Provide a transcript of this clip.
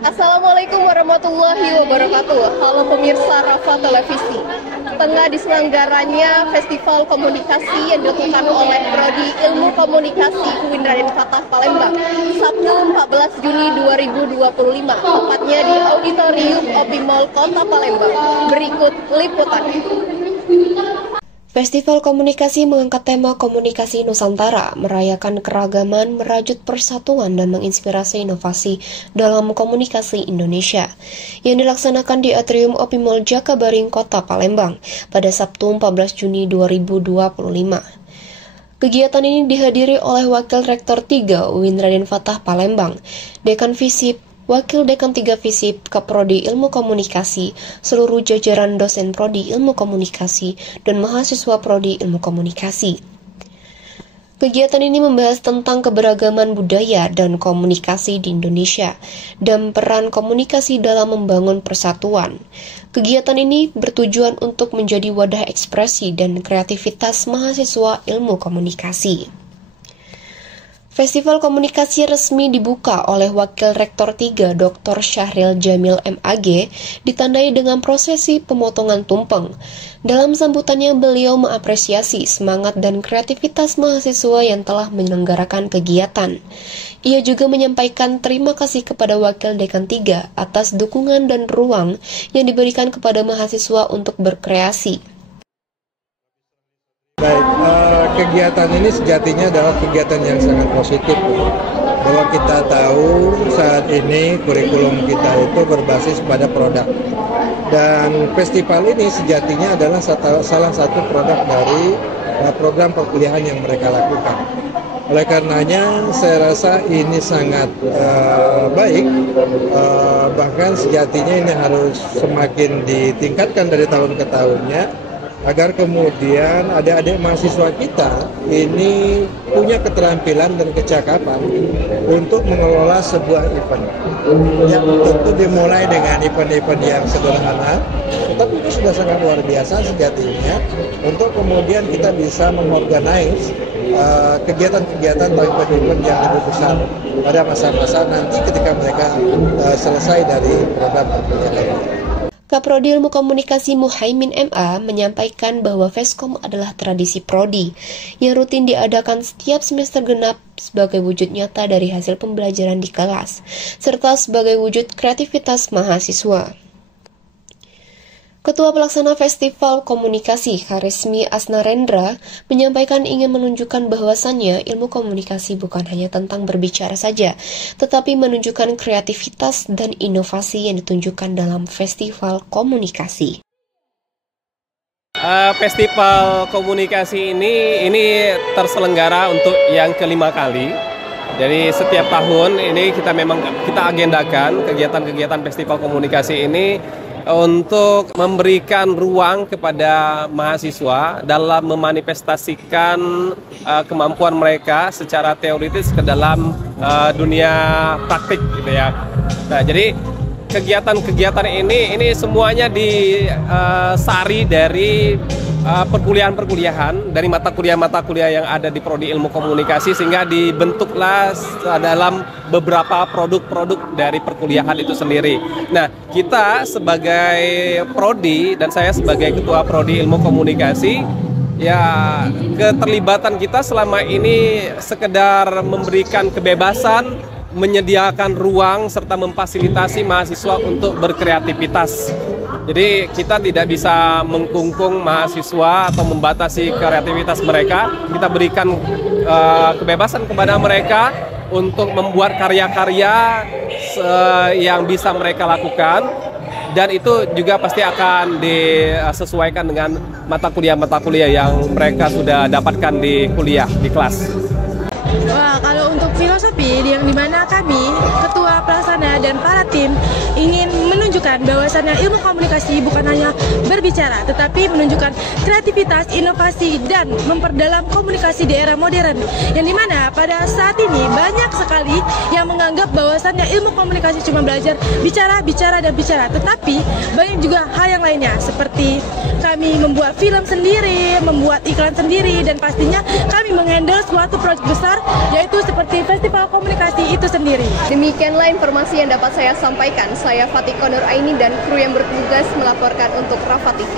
Assalamualaikum warahmatullahi wabarakatuh. Halo pemirsa Rafa Televisi. Tengah diselenggaranya Festival Komunikasi yang dilakukan oleh Prodi Ilmu Komunikasi UIN Raden Fatah Palembang, Sabtu 14 Juni 2025, tepatnya di Auditorium Opimol Kota Palembang. Berikut liputannya. Festival Komunikasi mengangkat tema Komunikasi Nusantara, merayakan keragaman, merajut persatuan, dan menginspirasi inovasi dalam komunikasi Indonesia, yang dilaksanakan di Atrium Opimol Jakabaring, Kota Palembang, pada Sabtu 14 Juni 2025. Kegiatan ini dihadiri oleh Wakil Rektor 3 UIN Raden Fatah Palembang, Dekan Visip, Wakil Dekan 3 Visip, Kaprodi Ilmu Komunikasi, seluruh jajaran dosen Prodi Ilmu Komunikasi, dan mahasiswa Prodi Ilmu Komunikasi. Kegiatan ini membahas tentang keberagaman budaya dan komunikasi di Indonesia, dan peran komunikasi dalam membangun persatuan. Kegiatan ini bertujuan untuk menjadi wadah ekspresi dan kreativitas mahasiswa ilmu komunikasi. Festival Komunikasi resmi dibuka oleh Wakil Rektor 3 Dr. Syahril Jamil MAG, ditandai dengan prosesi pemotongan tumpeng. Dalam sambutannya, beliau mengapresiasi semangat dan kreativitas mahasiswa yang telah menyelenggarakan kegiatan. Ia juga menyampaikan terima kasih kepada Wakil Dekan 3 atas dukungan dan ruang yang diberikan kepada mahasiswa untuk berkreasi. Baik, kegiatan ini sejatinya adalah kegiatan yang sangat positif, bahwa kita tahu saat ini kurikulum kita itu berbasis pada produk, dan festival ini sejatinya adalah salah satu produk dari program perkuliahan yang mereka lakukan. Oleh karenanya saya rasa ini sangat baik, bahkan sejatinya ini harus semakin ditingkatkan dari tahun ke tahunnya, agar kemudian adik-adik mahasiswa kita ini punya keterampilan dan kecakapan untuk mengelola sebuah event. Yang tentu dimulai dengan event-event yang sederhana, tetapi itu sudah sangat luar biasa sejatinya untuk kemudian kita bisa mengorganize kegiatan-kegiatan atau event-event yang lebih besar pada masa-masa nanti ketika mereka selesai dari program perkuliahan. Kaprodi Ilmu Komunikasi Muhaimin MA menyampaikan bahwa Feskom adalah tradisi prodi yang rutin diadakan setiap semester genap sebagai wujud nyata dari hasil pembelajaran di kelas, serta sebagai wujud kreativitas mahasiswa. Ketua Pelaksana Festival Komunikasi Karismi Asnarendra menyampaikan ingin menunjukkan bahwasannya ilmu komunikasi bukan hanya tentang berbicara saja, tetapi menunjukkan kreativitas dan inovasi yang ditunjukkan dalam festival komunikasi. Festival komunikasi ini terselenggara untuk yang kelima kali. Jadi setiap tahun ini kita agendakan kegiatan-kegiatan festival komunikasi ini untuk memberikan ruang kepada mahasiswa dalam memanifestasikan kemampuan mereka secara teoritis ke dalam dunia praktik gitu ya. Nah, jadi kegiatan-kegiatan ini semuanya disari dari perkuliahan dari mata kuliah yang ada di Prodi Ilmu Komunikasi, sehingga dibentuklah dalam beberapa produk-produk dari perkuliahan itu sendiri. Nah, kita sebagai Prodi dan saya sebagai Ketua Prodi Ilmu Komunikasi, ya keterlibatan kita selama ini sekedar memberikan kebebasan, menyediakan ruang serta memfasilitasi mahasiswa untuk berkreativitas. Jadi kita tidak bisa mengkungkung mahasiswa atau membatasi kreativitas mereka. Kita berikan kebebasan kepada mereka untuk membuat karya-karya yang bisa mereka lakukan, dan itu juga pasti akan disesuaikan dengan mata kuliah yang mereka sudah dapatkan di kuliah, di kelas. Wah, kalau untuk filosofi yang dimana kami, ketua pelaksana dan para tim ingin menunjukkan bahwasannya ilmu komunikasi bukan hanya berbicara, tetapi menunjukkan kreativitas, inovasi, dan memperdalam komunikasi di era modern. Yang dimana pada saat ini banyak sekali yang menganggap bahwasannya ilmu komunikasi cuma belajar bicara, dan bicara, tetapi banyak juga hal yang lainnya seperti kami membuat film sendiri, membuat iklan sendiri, dan pastinya kami menghandle suatu proyek besar, yaitu seperti Festival Komunikasi itu sendiri. Demikianlah informasi yang dapat saya sampaikan. Saya Fatiko Nur Aini dan kru yang bertugas melaporkan untuk Rafa TV.